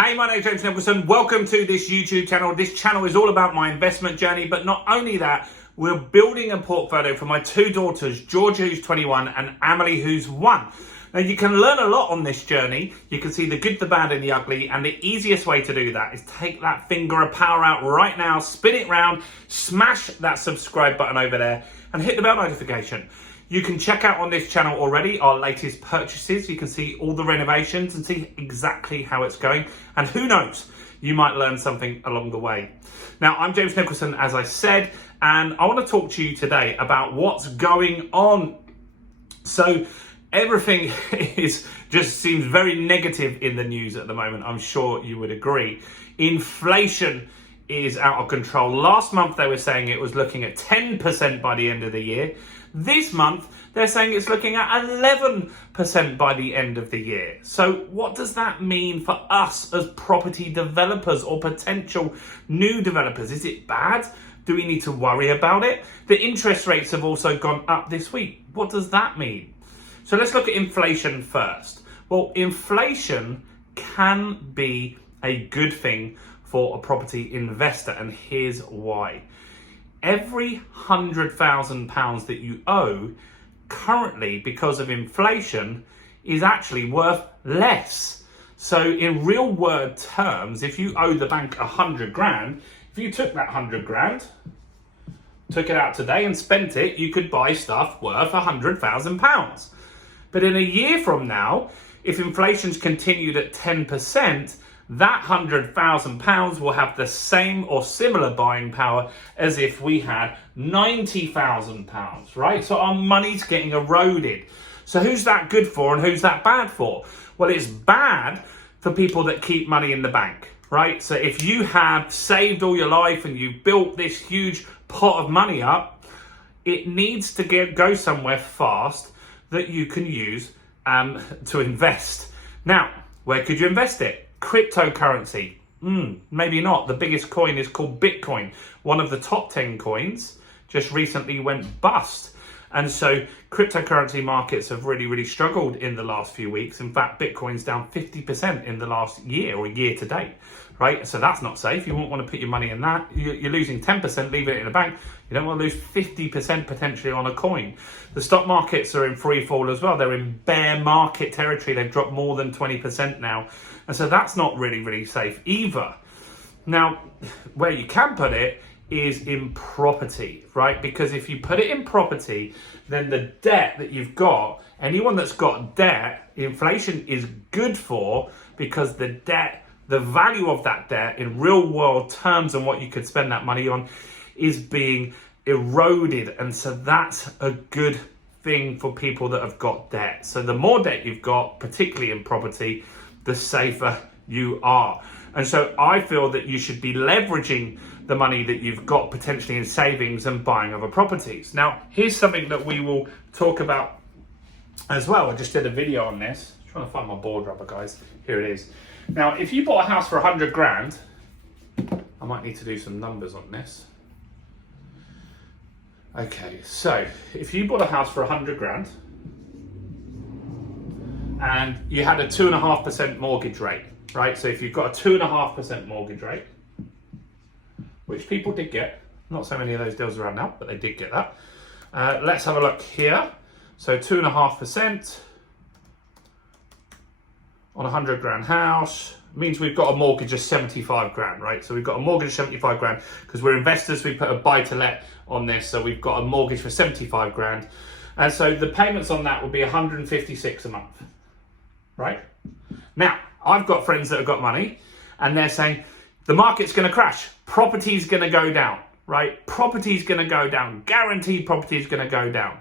Hey, my name is James Nicholson. Welcome to this YouTube channel. This channel is all about my investment journey, but not only that, we're building a portfolio for my two daughters, Georgia, who's 21, and Emily, who's 1. Now, you can learn a lot on this journey. You can see the good, the bad, and the ugly, and the easiest way to do that is take that finger of power out right now, spin it round, smash that subscribe button over there, and hit the bell notification. You can check out on this channel already our latest purchases. You can see all the renovations and see exactly how it's going. And who knows, you might learn something along the way. Now, I'm James Nicholson, as I said, and I want to talk to you today about what's going on. So everything just seems very negative in the news at the moment. I'm sure you would agree. Inflation is out of control. Last month, they were saying it was looking at 10% by the end of the year. This month, they're saying it's looking at 11% by the end of the year. So what does that mean for us as property developers or potential new developers? Is it bad? Do we need to worry about it? The interest rates have also gone up this week. What does that mean? So let's look at inflation first. Well, inflation can be a good thing for a property investor, and here's why. Every £100,000 that you owe currently, because of inflation, is actually worth less. So in real world terms, if you owe the bank 100 grand, if you took that 100 grand, took it out today and spent it, you could buy stuff worth £100,000. But in a year from now, if inflation's continued at 10%, that £100,000 will have the same or similar buying power as if we had £90,000, right? So our money's getting eroded. So who's that good for and who's that bad for? Well, it's bad for people that keep money in the bank, right? So if you have saved all your life and you've built this huge pot of money up, it needs to go somewhere fast that you can use to invest. Now, where could you invest it? Cryptocurrency, maybe not. The biggest coin is called Bitcoin. One of the top 10 coins just recently went bust. And so cryptocurrency markets have really struggled in the last few weeks. In fact, Bitcoin's down 50% in the last year or year to date, right? So that's not safe. You won't want to put your money in that. You're losing 10%, leaving it in a bank. You don't want to lose 50% potentially on a coin. The stock markets are in free fall as well. They're in bear market territory. They've dropped more than 20% now. And so that's not really safe either. Now, where you can put it is in property, right? Because if you put it in property, then the debt that you've got, anyone that's got debt, inflation is good for, because the debt, the value of that debt in real world terms and what you could spend that money on is being eroded. And so that's a good thing for people that have got debt. So the more debt you've got, particularly in property, the safer you are. And so I feel that you should be leveraging the money that you've got potentially in savings and buying other properties. Now, here's something that we will talk about as well. I just did a video on this. I'm trying to find my board rubber, guys. Here it is. Now, if you bought a house for 100 grand, I might need to do some numbers on this. Okay, so if you bought a house for 100 grand and you had a 2.5% mortgage rate, right? So if you've got a 2.5% mortgage rate, which people did get, not so many of those deals around now, but they did get that. Let's have a look here. So 2.5% on a 100 grand house means we've got a mortgage of 75 grand, right? So we've got a mortgage of 75 grand because we're investors. We put a buy to let on this. So we've got a mortgage for 75 grand. And so the payments on that would be 156 a month, right? Now, I've got friends that have got money and they're saying the market's going to crash. Property's going to go down, right? Property's going to go down. Guaranteed property's going to go down.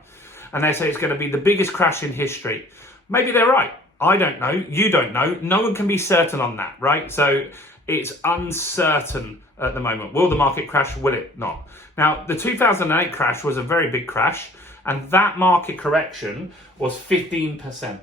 And they say it's going to be the biggest crash in history. Maybe they're right. I don't know. You don't know. No one can be certain on that, right? So it's uncertain at the moment. Will the market crash? Will it not? Now, the 2008 crash was a very big crash, and that market correction was 15%,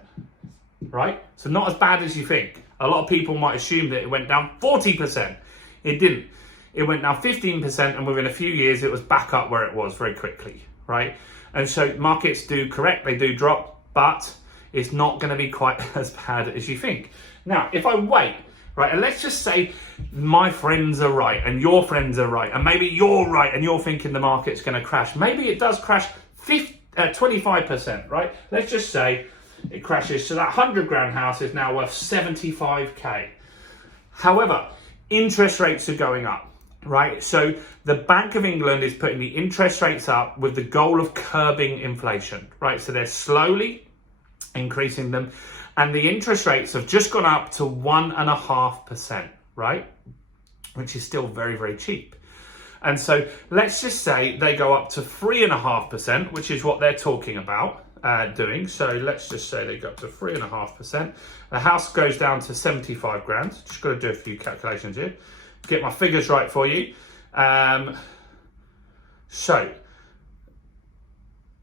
right? So not as bad as you think. A lot of people might assume that it went down 40%. It didn't. It went down 15%, and within a few years, it was back up where it was very quickly, right? And so markets do correct, they do drop, but it's not going to be quite as bad as you think. Now, if I wait right? And let's just say my friends are right and your friends are right, and maybe you're right and you're thinking the market's going to crash. Maybe it does crash 25%, right? Let's just say it crashes, so that 100 grand house is now worth 75k. However, interest rates are going up, right? So the Bank of England is putting the interest rates up with the goal of curbing inflation, right? So they're slowly increasing them, and the interest rates have just gone up to 1.5%, right? Which is still very, very cheap. And so let's just say they go up to 3.5%, which is what they're talking about doing. So let's just say they go up to 3.5%. The house goes down to 75 grand. Just got to do a few calculations here. Get my figures right for you. So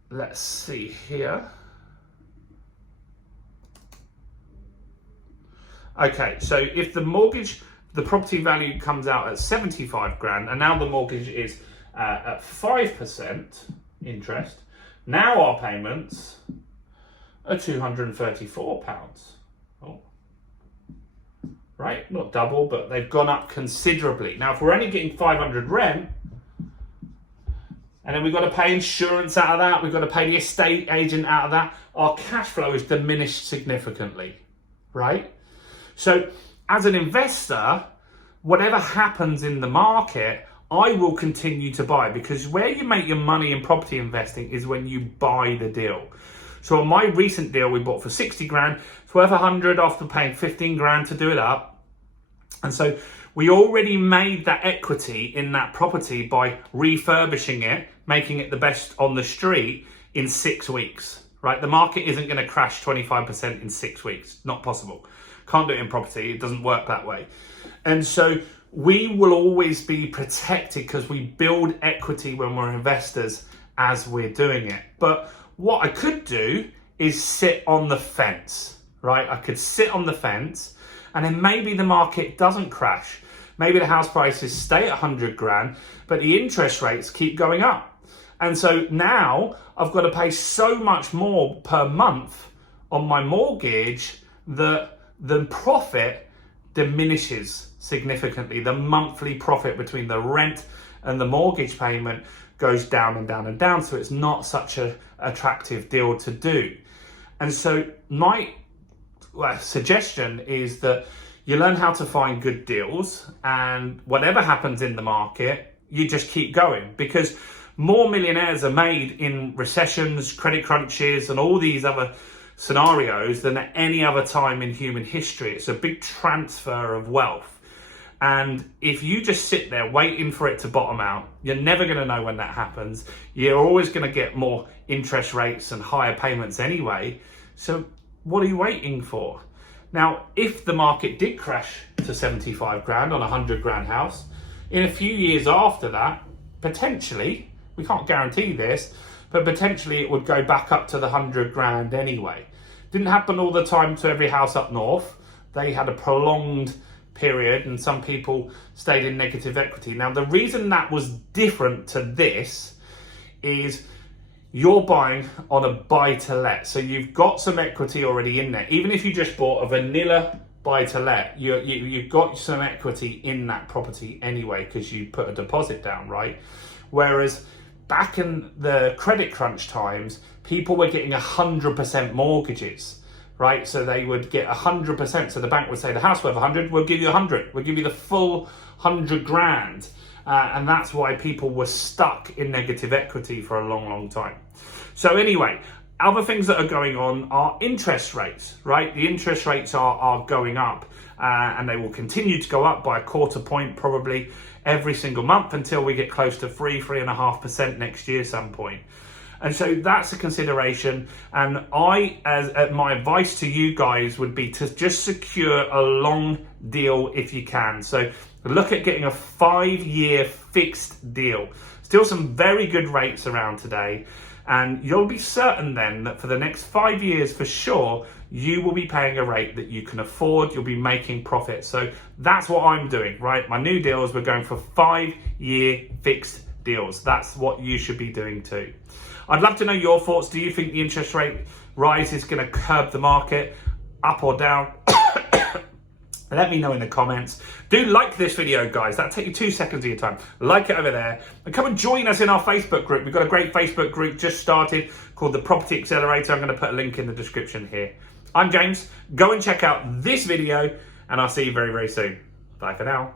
let's see here. Okay, so if the property value comes out at 75 grand, and now the mortgage is at 5% interest, now our payments are £234. Oh. Right, not double, but they've gone up considerably. Now, if we're only getting 500 rent, and then we've got to pay insurance out of that, we've got to pay the estate agent out of that, our cash flow is diminished significantly, right? So as an investor, whatever happens in the market, I will continue to buy, because where you make your money in property investing is when you buy the deal. So on my recent deal, we bought for 60 grand. It's worth 100 after paying 15 grand to do it up. And so we already made that equity in that property by refurbishing it, making it the best on the street in 6 weeks, right? The market isn't going to crash 25% in 6 weeks. Not possible. Can't do it in property. It doesn't work that way. And so we will always be protected because we build equity when we're investors as we're doing it. But what I could do is sit on the fence, right? I could sit on the fence, and then maybe the market doesn't crash. Maybe the house prices stay at 100 grand, but the interest rates keep going up. And so now I've got to pay so much more per month on my mortgage that the profit diminishes significantly. The monthly profit between the rent and the mortgage payment goes down and down and down. So it's not such an attractive deal to do. And so my suggestion is that you learn how to find good deals, and whatever happens in the market, you just keep going, because more millionaires are made in recessions, credit crunches, and all these other scenarios than at any other time in human history. It's a big transfer of wealth. And if you just sit there waiting for it to bottom out, you're never going to know when that happens. You're always going to get more interest rates and higher payments anyway. So what are you waiting for? Now, if the market did crash to 75 grand on a 100 grand house, in a few years after that, potentially, we can't guarantee this, but potentially it would go back up to the 100 grand anyway. Didn't happen all the time to every house up north. They had a prolonged period, and some people stayed in negative equity. Now, the reason that was different to this is you're buying on a buy-to-let. So you've got some equity already in there. Even if you just bought a vanilla buy-to-let, you've got some equity in that property anyway, because you put a deposit down, right? Whereas back in the credit crunch times, people were getting 100% mortgages, right? So they would get 100%. So the bank would say, the house worth 100, we'll give you 100. We'll give you the full 100 grand. And that's why people were stuck in negative equity for a long, long time. So anyway, other things that are going on are interest rates, right? The interest rates are going up, and they will continue to go up by a quarter point probably every single month until we get close to 3.5% next year some point. And so that's a consideration. And my advice to you guys would be to just secure a long deal if you can. So look at getting a 5-year fixed deal. Still some very good rates around today. And you'll be certain then that for the next 5 years, for sure, you will be paying a rate that you can afford. You'll be making profit. So that's what I'm doing, right? My new deals, we're going for 5-year fixed deals. That's what you should be doing too. I'd love to know your thoughts. Do you think the interest rate rise is going to curb the market up or down? Let me know in the comments. Do like this video, guys. That'll take you 2 seconds of your time. Like it over there. And come and join us in our Facebook group. We've got a great Facebook group just started called the Property Accelerator. I'm going to put a link in the description here. I'm James. Go and check out this video, and I'll see you very, very soon. Bye for now.